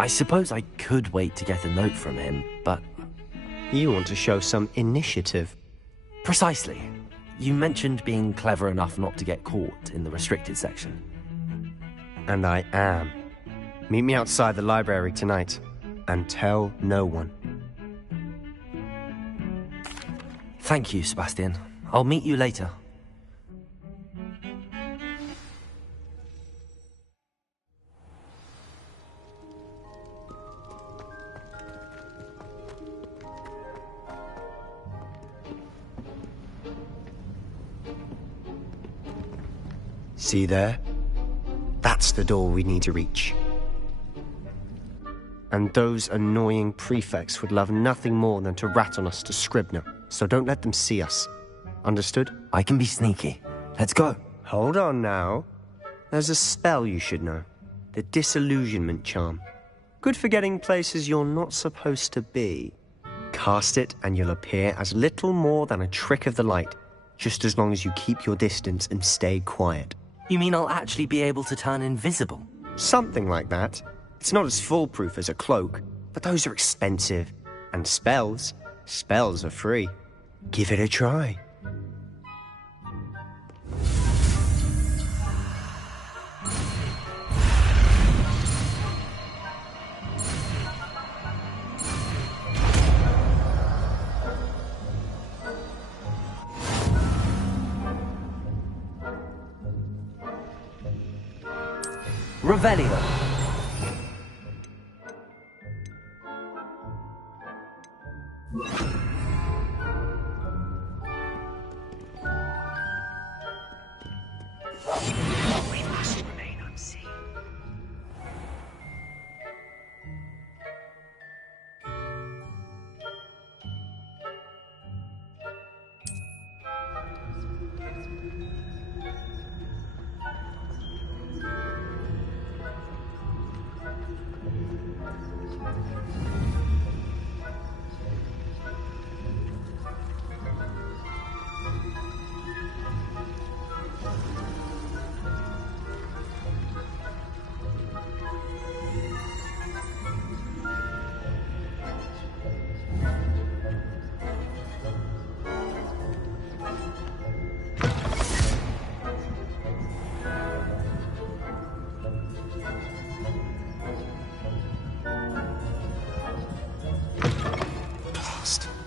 I suppose I could wait to get a note from him, but... You want to show some initiative. Precisely. You mentioned being clever enough not to get caught in the restricted section. And I am. Meet me outside the library tonight, and tell no one. Thank you, Sebastian. I'll meet you later. See there? That's the door we need to reach. And those annoying prefects would love nothing more than to rat on us to Scribner, so don't let them see us. Understood? I can be sneaky. Let's go. Hold on now. There's a spell you should know. The Disillusionment Charm. Good for getting places you're not supposed to be. Cast it and you'll appear as little more than a trick of the light, just as long as you keep your distance and stay quiet. You mean I'll actually be able to turn invisible? Something like that. It's not as foolproof as a cloak, but those are expensive. And spells are free. Give it a try. Revelio. We must remain unseen.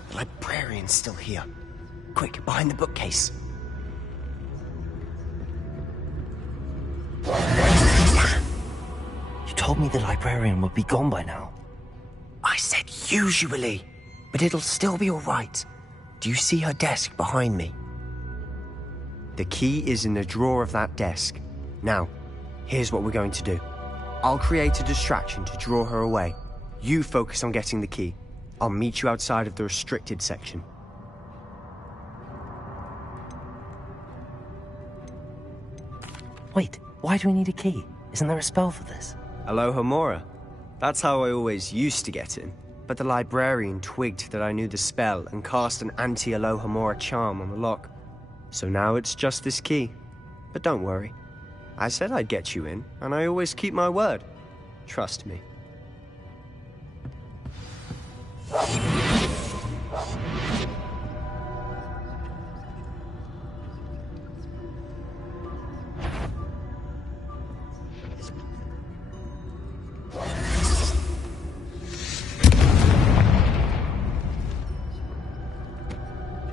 The librarian's still here. Quick, behind the bookcase. You told me the librarian would be gone by now. I said usually, but it'll still be all right. Do you see her desk behind me? The key is in the drawer of that desk. Now, here's what we're going to do. I'll create a distraction to draw her away. You focus on getting the key. I'll meet you outside of the restricted section. Wait, why do we need a key? Isn't there a spell for this? Alohomora. That's how I always used to get in. But the librarian twigged that I knew the spell and cast an anti-Alohomora charm on the lock. So now it's just this key. But don't worry. I said I'd get you in, and I always keep my word. Trust me.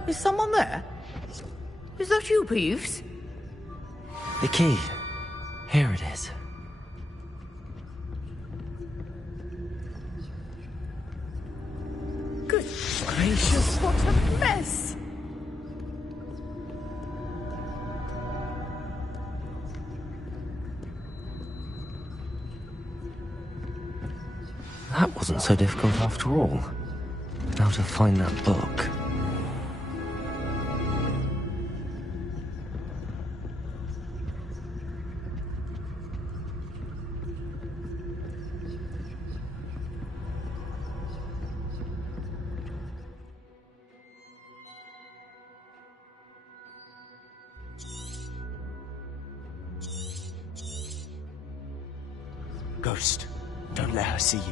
Is someone there? Is that you, Peeves? The key. Here it is. Good gracious, what a mess! That wasn't so difficult after all. Now to find that book. Ghost, don't Don't let her see you.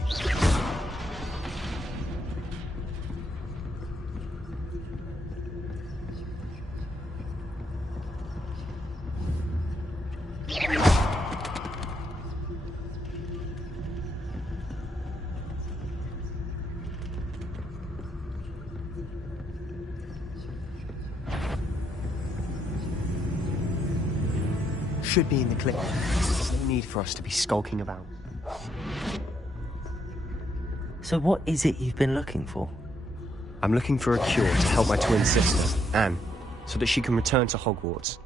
Should be in the clip. There's no need for us to be skulking about. So what is it you've been looking for? I'm looking for a cure to help my twin sister, Anne, so that she can return to Hogwarts.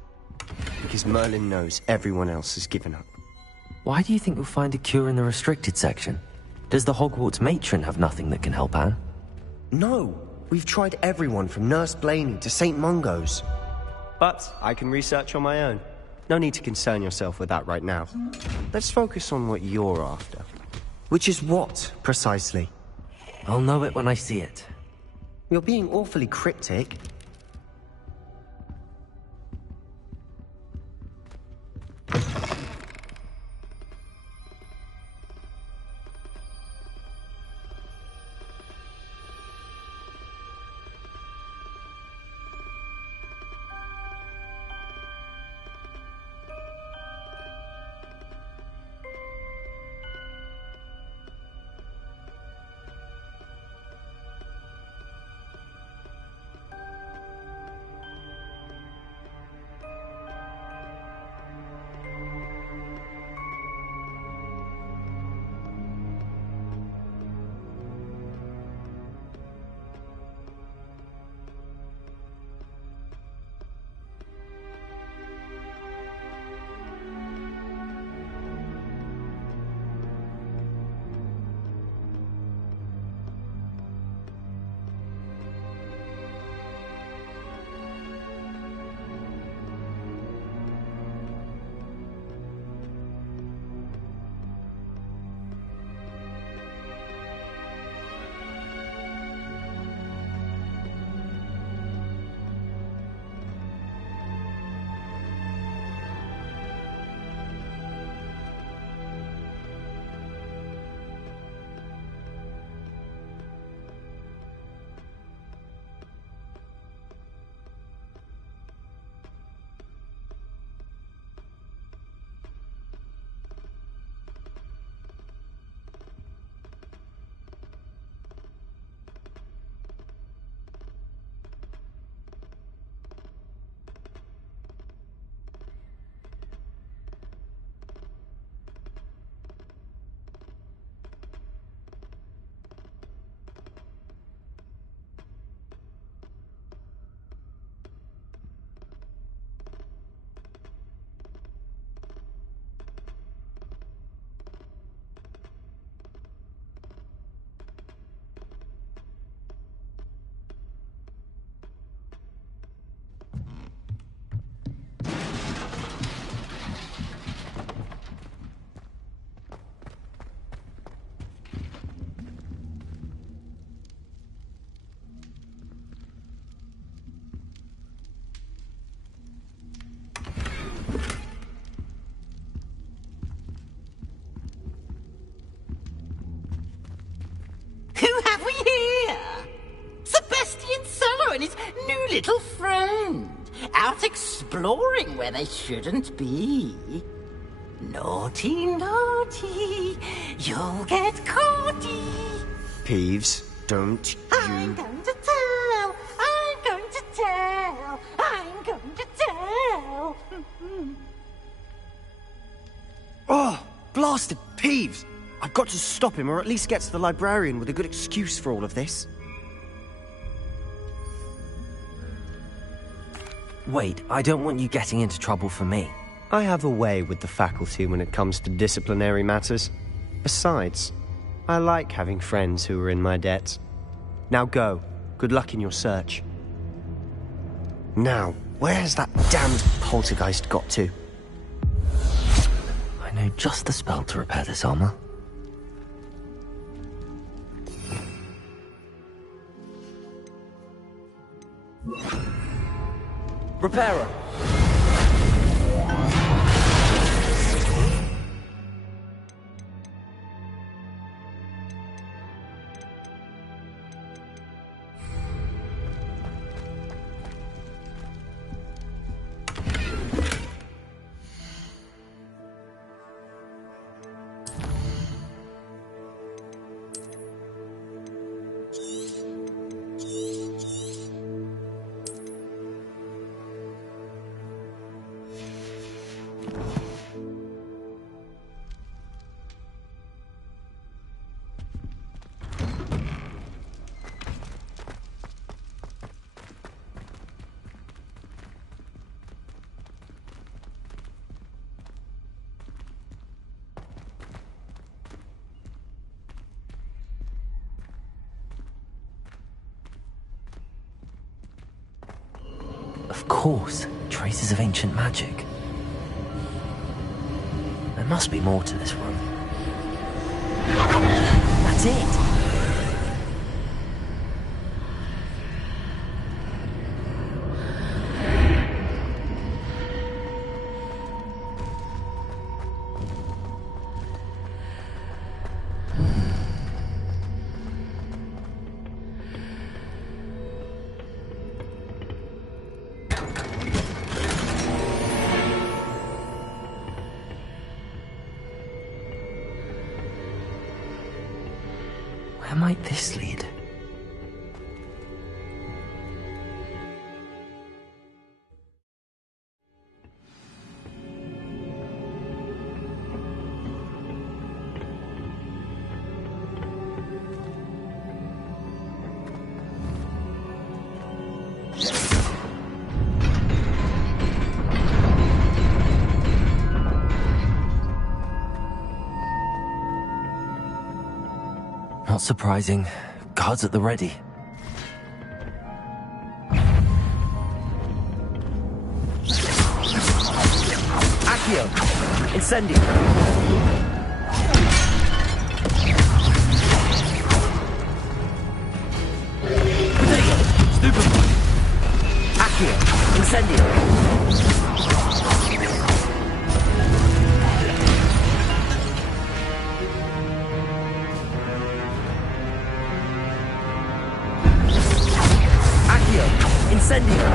Because Merlin knows everyone else has given up. Why do you think you'll find a cure in the restricted section? Does the Hogwarts matron have nothing that can help Anne? No! We've tried everyone from Nurse Blaney to St. Mungo's. But I can research on my own. No need to concern yourself with that right now. Let's focus on what you're after. Which is what, precisely? I'll know it when I see it. You're being awfully cryptic. and his new little friend, out exploring where they shouldn't be. Naughty, naughty, you'll get caughty. Peeves, don't I'm going to tell, I'm going to tell, I'm going to tell. Oh, blasted Peeves! I've got to stop him, or at least get to the librarian with a good excuse for all of this. Wait, I don't want you getting into trouble for me. I have a way with the faculty when it comes to disciplinary matters. Besides, I like having friends who are in my debt. Now go. Good luck in your search. Now, where's that damned poltergeist got to? I know just the spell to repair this armor. Repairer! Of course, traces of ancient magic. There must be more to this room. That's it! Where might this lead? Not surprising. Guards at the ready. Accio! Incendio! Potato! Stupefy! Accio! Incendio! Incendio!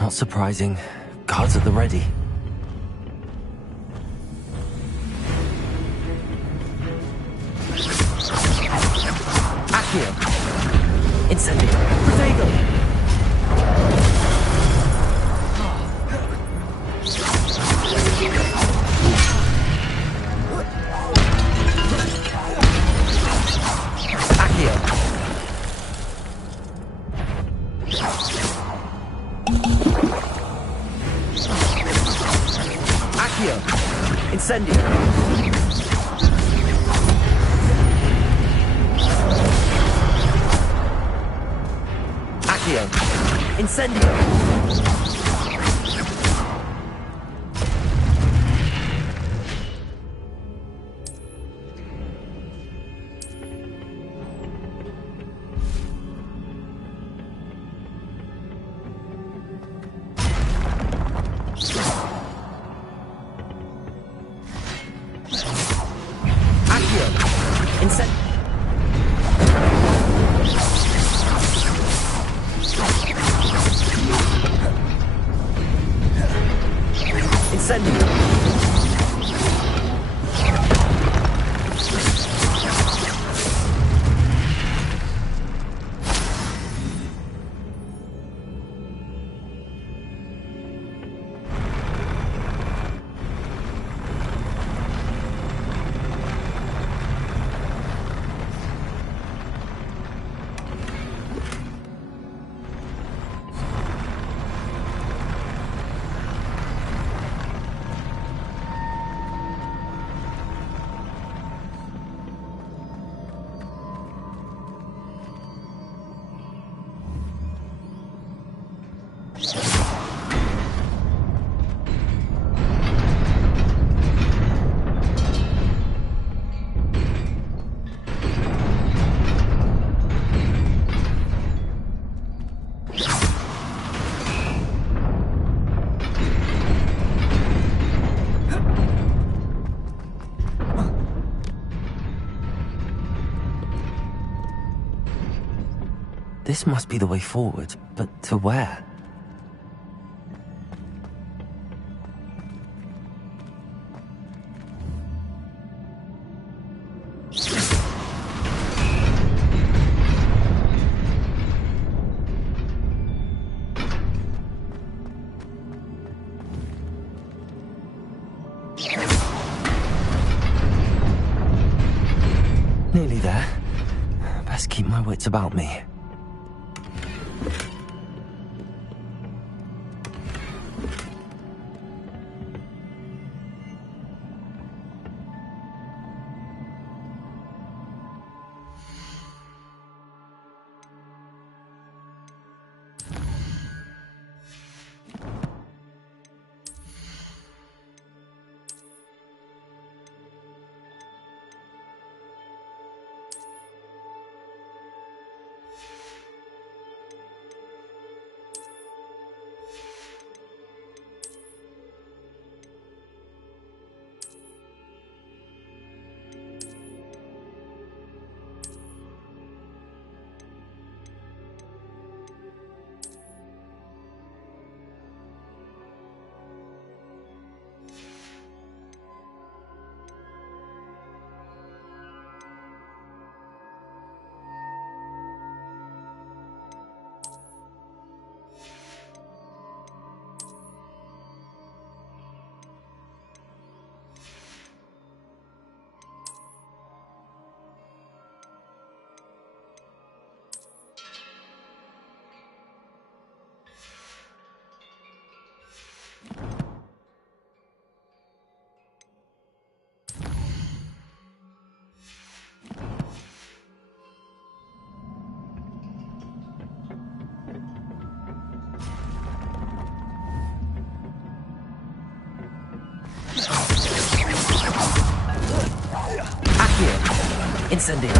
Not surprising. Guards at the ready. Accio! Incendio! Protego! Incendio! Accio! Incendio! This must be the way forward, but to where? Nearly there. Best keep my wits about me. Incendio!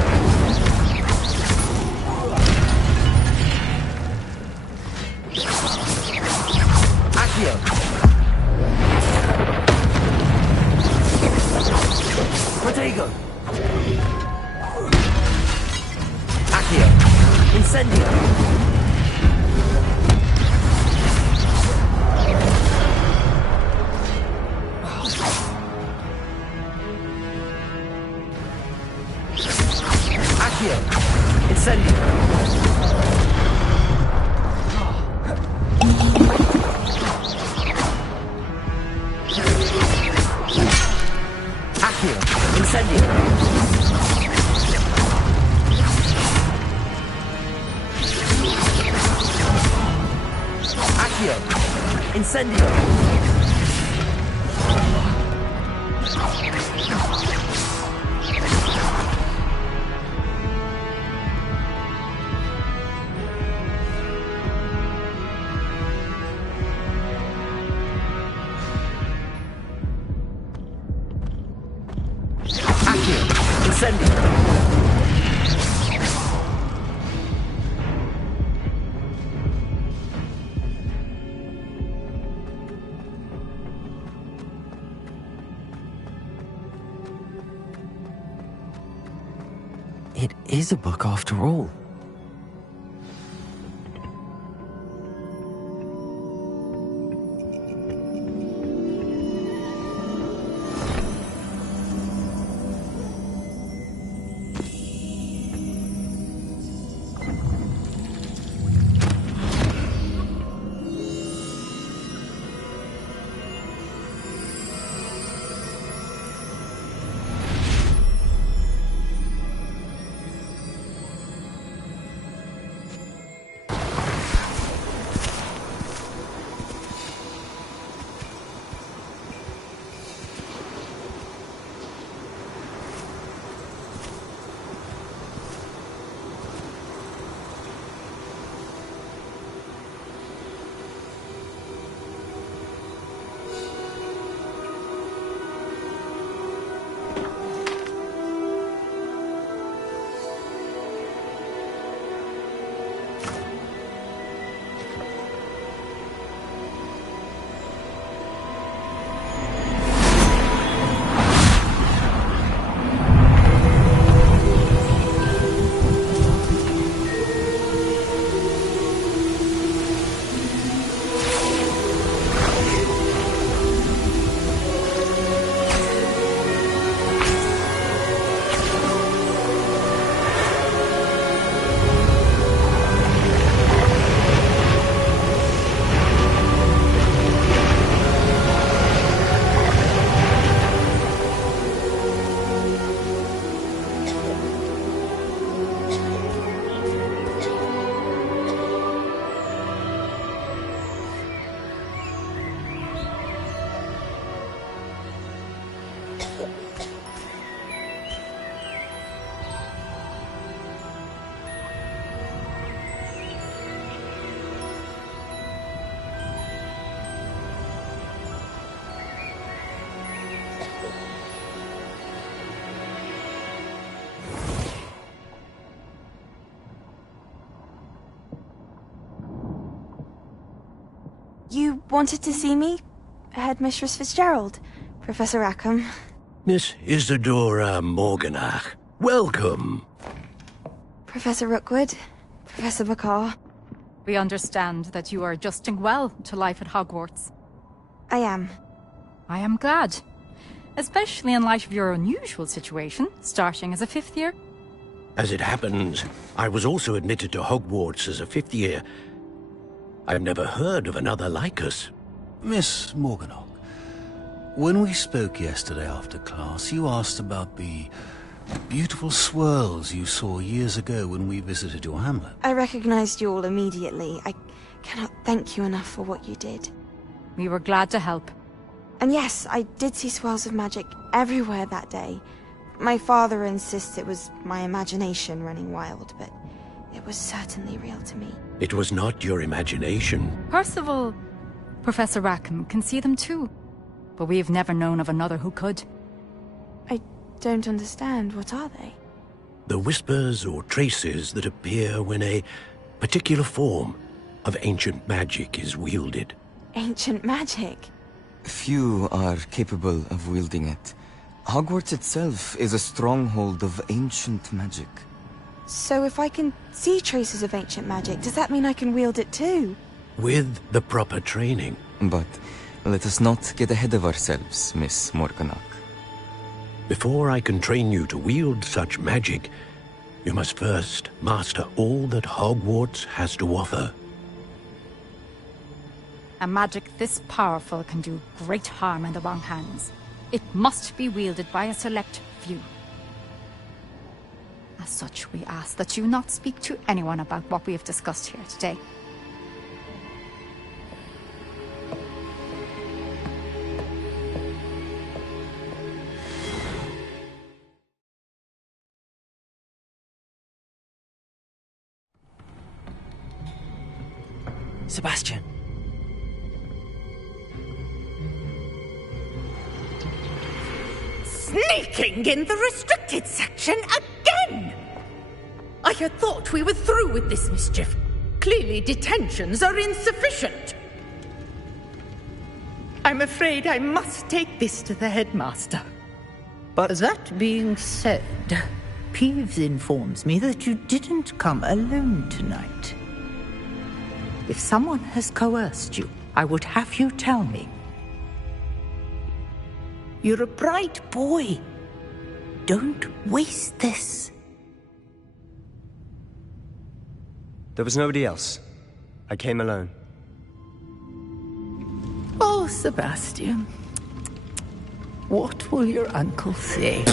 Accio! Protego! Accio! Incendio! Accio! Incendio! Accio! Incendio! Accio! Incendio! Accio! Incendio! It is a book after all. You wanted to see me? Headmistress Fitzgerald? Professor Rackham? Miss Isadora Morganach, welcome. Professor Rookwood? Professor McCaw? We understand that you are adjusting well to life at Hogwarts. I am. I am glad. Especially in light of your unusual situation, starting as a fifth year. As it happens, I was also admitted to Hogwarts as a fifth year. I've never heard of another like us. Miss Morganach, when we spoke yesterday after class, you asked about the beautiful swirls you saw years ago when we visited your hamlet. I recognized you all immediately. I cannot thank you enough for what you did. We were glad to help. And yes, I did see swirls of magic everywhere that day. My father insists it was my imagination running wild, but it was certainly real to me. It was not your imagination. Percival, Professor Rackham can see them too. But we have never known of another who could. I don't understand. What are they? The whispers or traces that appear when a particular form of ancient magic is wielded. Ancient magic? Few are capable of wielding it. Hogwarts itself is a stronghold of ancient magic. So if I can see traces of ancient magic, does that mean I can wield it too? With the proper training. But let us not get ahead of ourselves, Miss Morganach. Before I can train you to wield such magic, You must first master all that Hogwarts has to offer. A magic this powerful can do great harm in the wrong hands. It must be wielded by a select few. As such, we ask that you not speak to anyone about what we have discussed here today. Sebastian. Sneaking in the restricted section again! I had thought we were through with this mischief. Clearly detentions are insufficient. I'm afraid I must take this to the headmaster. But That being said, Peeves informs me that you didn't come alone tonight. If someone has coerced you, I would have you tell me. You're a bright boy. Don't waste this. there was nobody else. I came alone. Oh, Sebastian. What will your uncle say?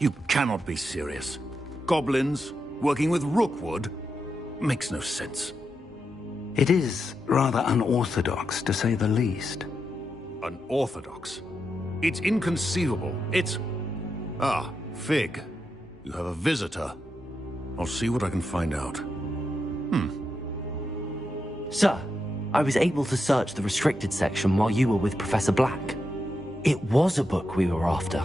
You cannot be serious. Goblins, working with Rookwood? Makes no sense. It is rather unorthodox, to say the least. Unorthodox? It's inconceivable. It's... Ah, Fig. You have a visitor. I'll see what I can find out. Sir, I was able to search the restricted section while you were with Professor Black. It was a book we were after.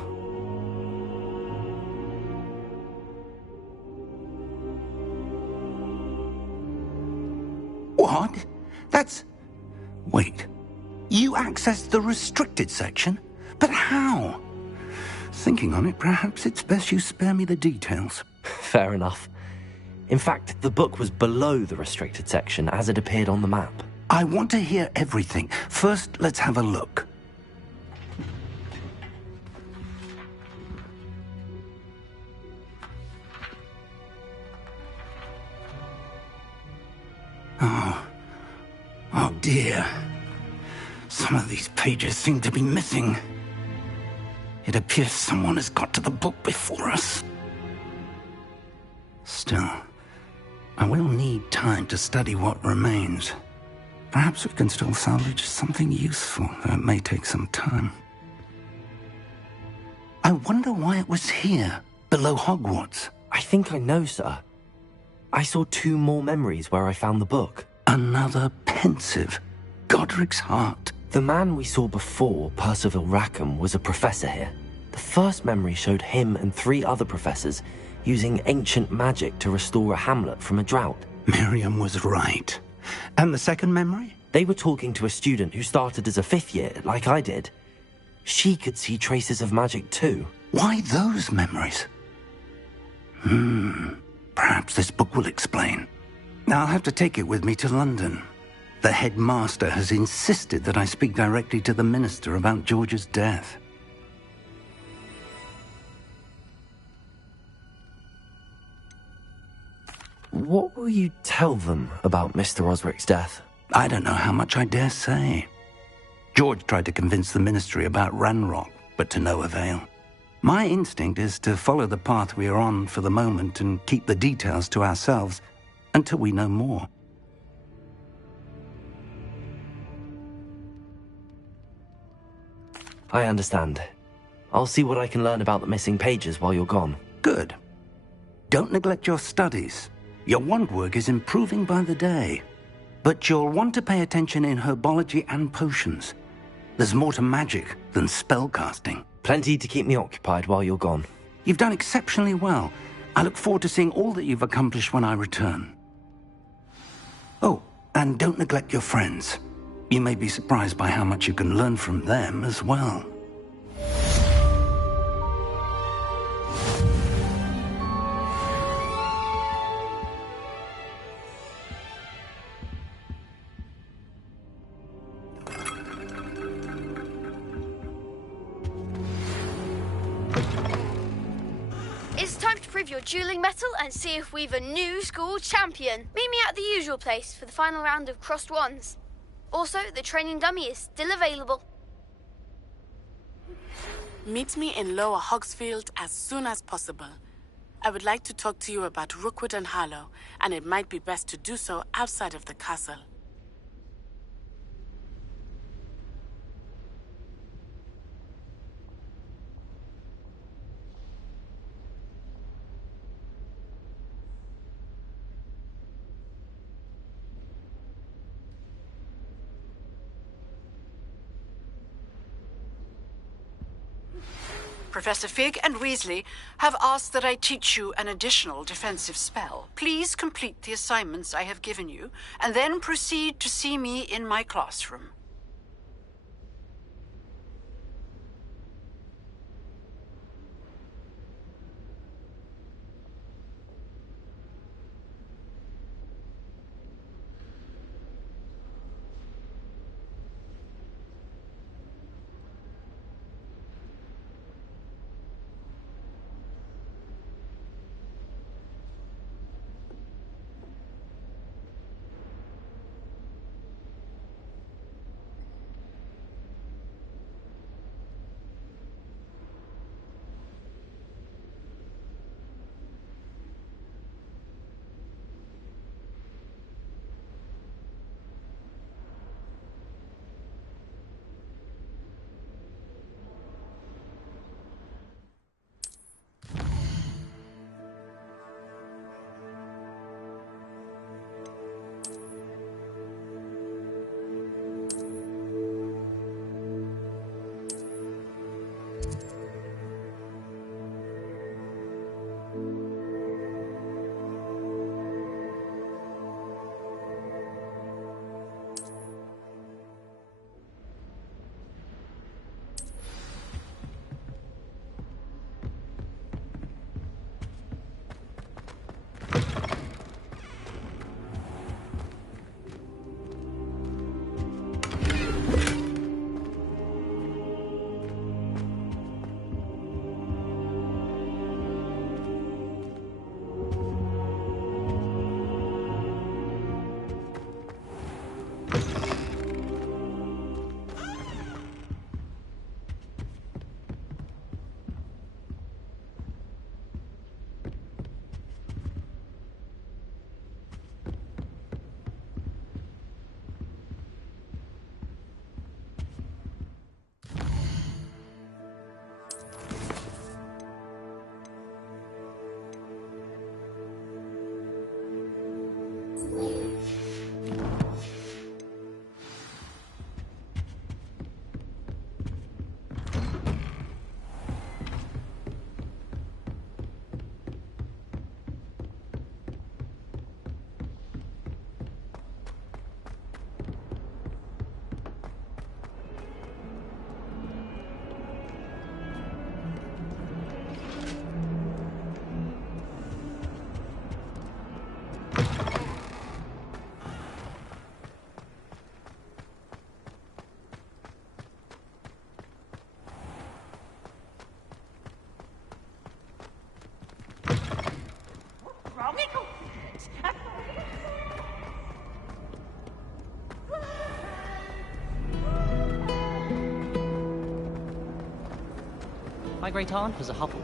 What? That's... Wait. You accessed the restricted section? But how? Thinking on it, perhaps it's best you spare me the details. Fair enough. In fact, the book was below the restricted section as it appeared on the map. I want to hear everything. First, let's have a look. Oh dear. Some of these pages seem to be missing. It appears someone has got to the book before us. Still, I will need time to study what remains. Perhaps we can still salvage something useful, though it may take some time. I wonder why it was here, below Hogwarts. I think I know, sir. I saw 2 more memories where I found the book. Another pensive. Godric's heart. The man we saw before, Percival Rackham, was a professor here. The first memory showed him and 3 other professors using ancient magic to restore a hamlet from a drought. Miriam was right. And the second memory? They were talking to a student who started as a 5th year, like I did. She could see traces of magic too. Why those memories? Perhaps this book will explain. I'll have to take it with me to London. The headmaster has insisted that I speak directly to the minister about George's death. What will you tell them about Mr. Osric's death? I don't know how much I dare say. George tried to convince the ministry about Ranrock, but to no avail. My instinct is to follow the path we are on for the moment and keep the details to ourselves until we know more. I understand. I'll see what I can learn about the missing pages while you're gone. Good. Don't neglect your studies. Your wand work is improving by the day. But you'll want to pay attention in herbology and potions. There's more to magic than spellcasting. Plenty to keep me occupied while you're gone. You've done exceptionally well. I look forward to seeing all that you've accomplished when I return. Oh, and don't neglect your friends. You may be surprised by how much you can learn from them as well. It's time to prove your dueling mettle and see if we've a new school champion. Meet me at the usual place for the final round of crossed wands. Also, the training dummy is still available. Meet me in Lower Hogsfield as soon as possible. I would like to talk to you about Rookwood and Harlow, and it might be best to do so outside of the castle. Professor Fig and Weasley have asked that I teach you an additional defensive spell. Please complete the assignments I have given you, and then proceed to see me in my classroom. My great aunt was a Huffle.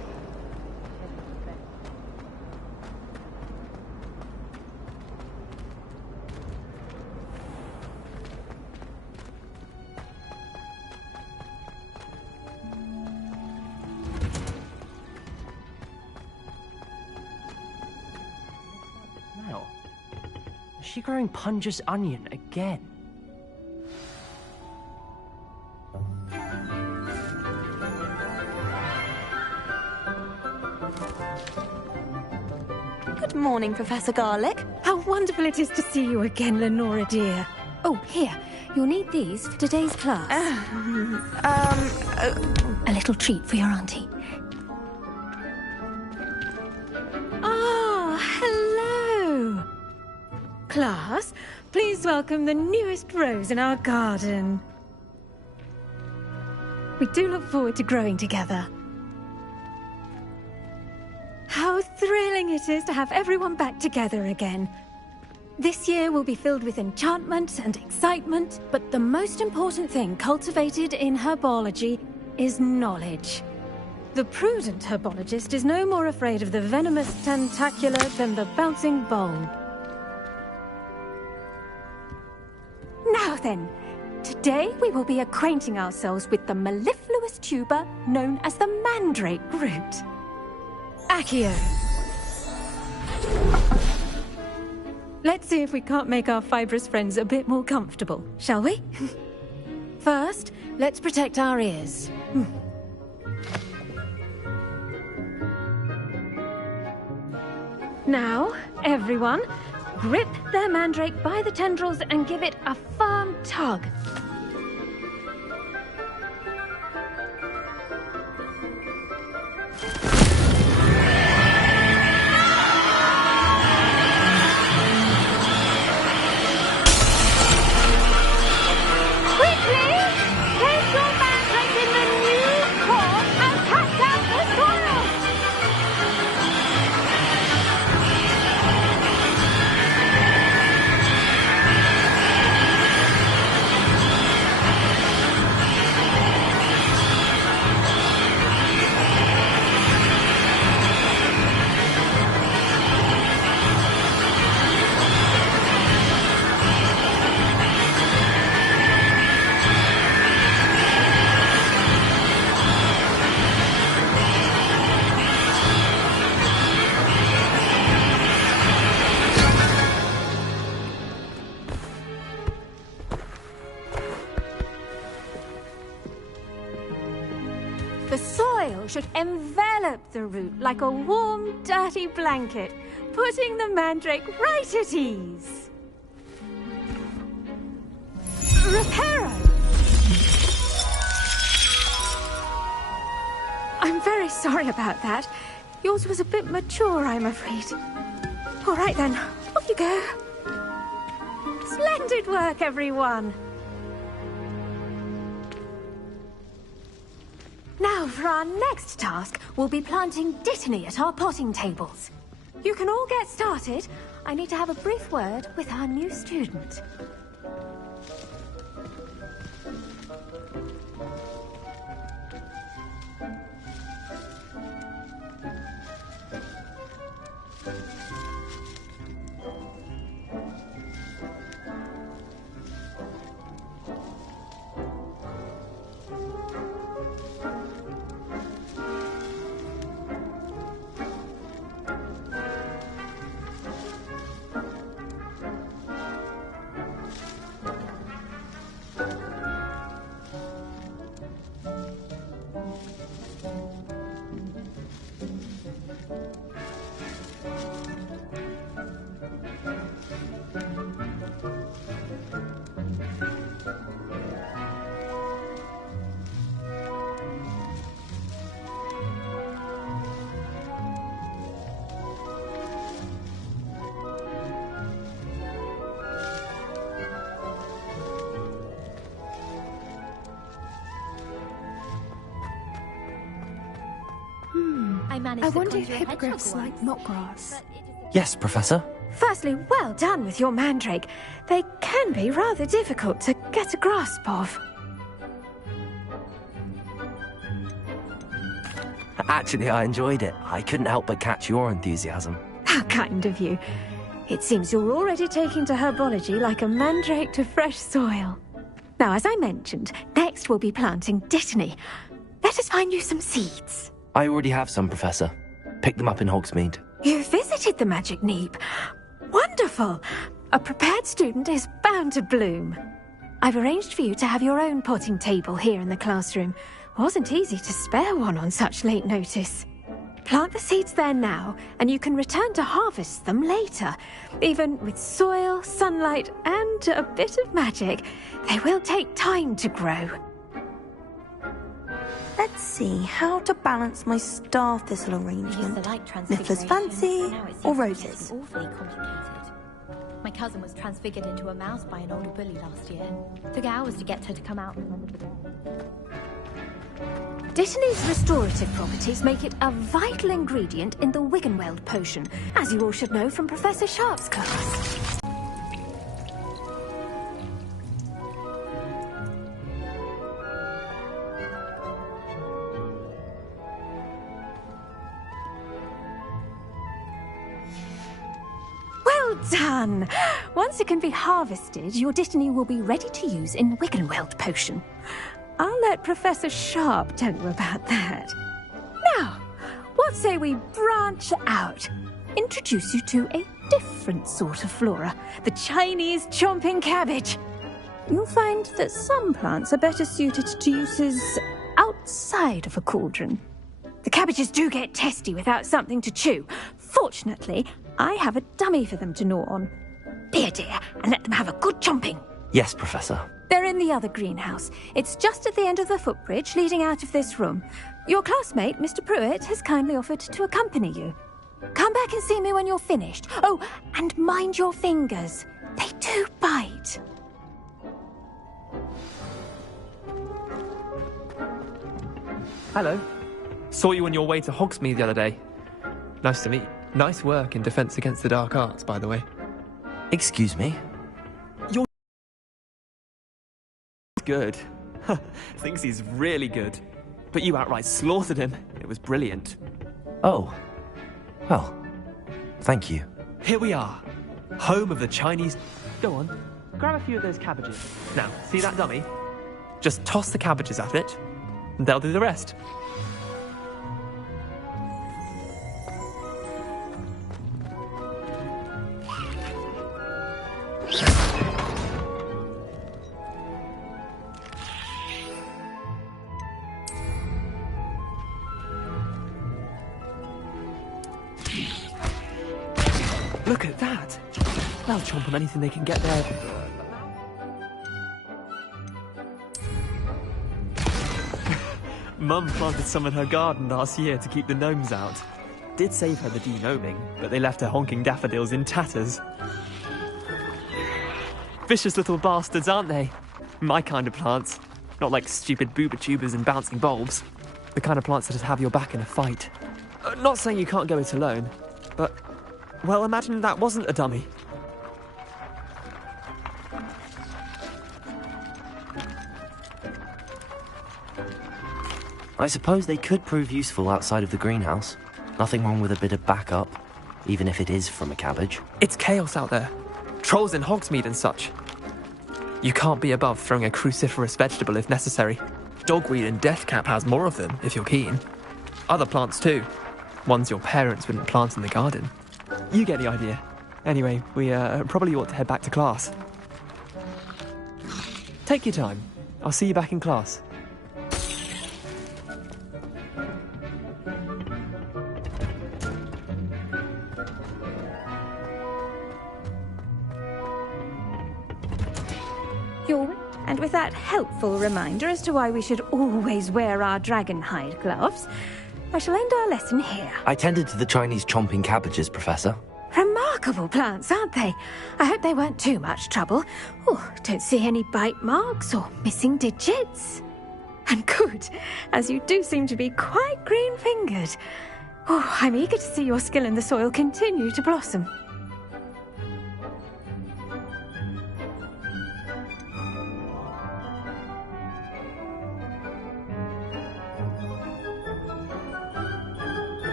Now, is she growing Punja's onion again? Good morning, Professor Garlick. How wonderful it is to see you again, Lenora dear. Oh, here. You'll need these for today's class. A little treat for your auntie. Ah, hello. Class, please welcome the newest rose in our garden. We do look forward to growing together. How thrilling it is to have everyone back together again. This year will be filled with enchantment and excitement, but the most important thing cultivated in herbology is knowledge. The prudent herbologist is no more afraid of the venomous tentacula than the bouncing bulb. Now then, today we will be acquainting ourselves with the mellifluous tuber known as the mandrake root. Accio. Let's see if we can't make our fibrous friends a bit more comfortable, shall we? First, let's protect our ears. Now, everyone, grip their mandrake by the tendrils and give it a firm tug. The soil should envelop the root like a warm, dirty blanket, putting the mandrake right at ease. Reparo! I'm very sorry about that. Yours was a bit mature, I'm afraid. All right then, off you go. Splendid work, everyone. Now, for our next task, we'll be planting Dittany at our potting tables. You can all get started. I need to have a brief word with our new student. I wonder if hippogriffs like knotgrass. Yes, Professor. Firstly, well done with your mandrake. They can be rather difficult to get a grasp of. Actually, I enjoyed it. I couldn't help but catch your enthusiasm. How kind of you. It seems you're already taking to herbology like a mandrake to fresh soil. Now, as I mentioned, next we'll be planting dittany. Let us find you some seeds. I already have some, Professor. Picked them up in Hogsmeade. You visited the Magic Neep. Wonderful! A prepared student is bound to bloom. I've arranged for you to have your own potting table here in the classroom. Wasn't easy to spare one on such late notice. Plant the seeds there now, and you can return to harvest them later. Even with soil, sunlight, and a bit of magic, they will take time to grow. Let's see how to balance my star thistle arrangement. Niffler's fancy or roses? Awfully complicated. My cousin was transfigured into a mouse by an older bully last year. Took hours to get her to come out from under the bed. Dittany's restorative properties make it a vital ingredient in the Wiggenweld potion, as you all should know from Professor Sharp's class. Well done! Once it can be harvested, your Dittany will be ready to use in Wiggenweld potion. I'll let Professor Sharp tell you about that. Now, what say we branch out? Introduce you to a different sort of flora, the Chinese chomping cabbage. You'll find that some plants are better suited to uses outside of a cauldron. The cabbages do get testy without something to chew. Fortunately, I have a dummy for them to gnaw on. Be a dear and let them have a good chomping. Yes, Professor. They're in the other greenhouse. It's just at the end of the footbridge leading out of this room. Your classmate, Mr. Pruitt, has kindly offered to accompany you. Come back and see me when you're finished. Oh, and mind your fingers. They do bite. Hello. Saw you on your way to Hogsmeade the other day. Nice to meet you. Nice work in Defense Against the Dark Arts, by the way. Excuse me? You're good. Thinks he's really good. But you outright slaughtered him. It was brilliant. Oh. Well, thank you. Here we are. Home of the Chinese... Go on. Grab a few of those cabbages. Now, see that dummy? Just toss the cabbages at it, and they'll do the rest. Look at that! They'll chomp on anything they can get there. Mum planted some in her garden last year to keep the gnomes out. Did save her the de-gnoming, but they left her honking daffodils in tatters. Vicious little bastards, aren't they? My kind of plants. Not like stupid booba tubers and bouncing bulbs. The kind of plants that'd have your back in a fight. Not saying you can't go it alone, but... well, imagine that wasn't a dummy. I suppose they could prove useful outside of the greenhouse. Nothing wrong with a bit of backup, even if it is from a cabbage. It's chaos out there. Trolls in Hogsmeade and such. You can't be above throwing a cruciferous vegetable if necessary. Dogweed and deathcap has more of them, if you're keen. Other plants too. Ones your parents wouldn't plant in the garden. You get the idea. Anyway, we probably ought to head back to class. Take your time. I'll see you back in class. And with that helpful reminder as to why we should always wear our dragon hide gloves, I shall end our lesson here. I tended to the Chinese chomping cabbages, Professor. Remarkable plants, aren't they? I hope they weren't too much trouble. Oh, don't see any bite marks or missing digits. And good, as you do seem to be quite green-fingered. Oh, I'm eager to see your skill in the soil continue to blossom.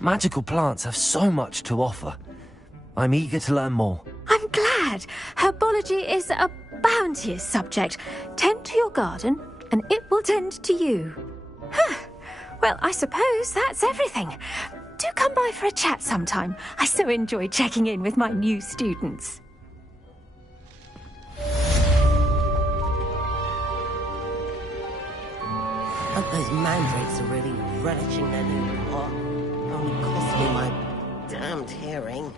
Magical plants have so much to offer. I'm eager to learn more. I'm glad. Herbology is a bounteous subject. Tend to your garden, and it will tend to you. Well, I suppose that's everything. Do come by for a chat sometime. I so enjoy checking in with my new students. Hope those mandrakes are really relishing their new pot. Only cost me my damned hearing.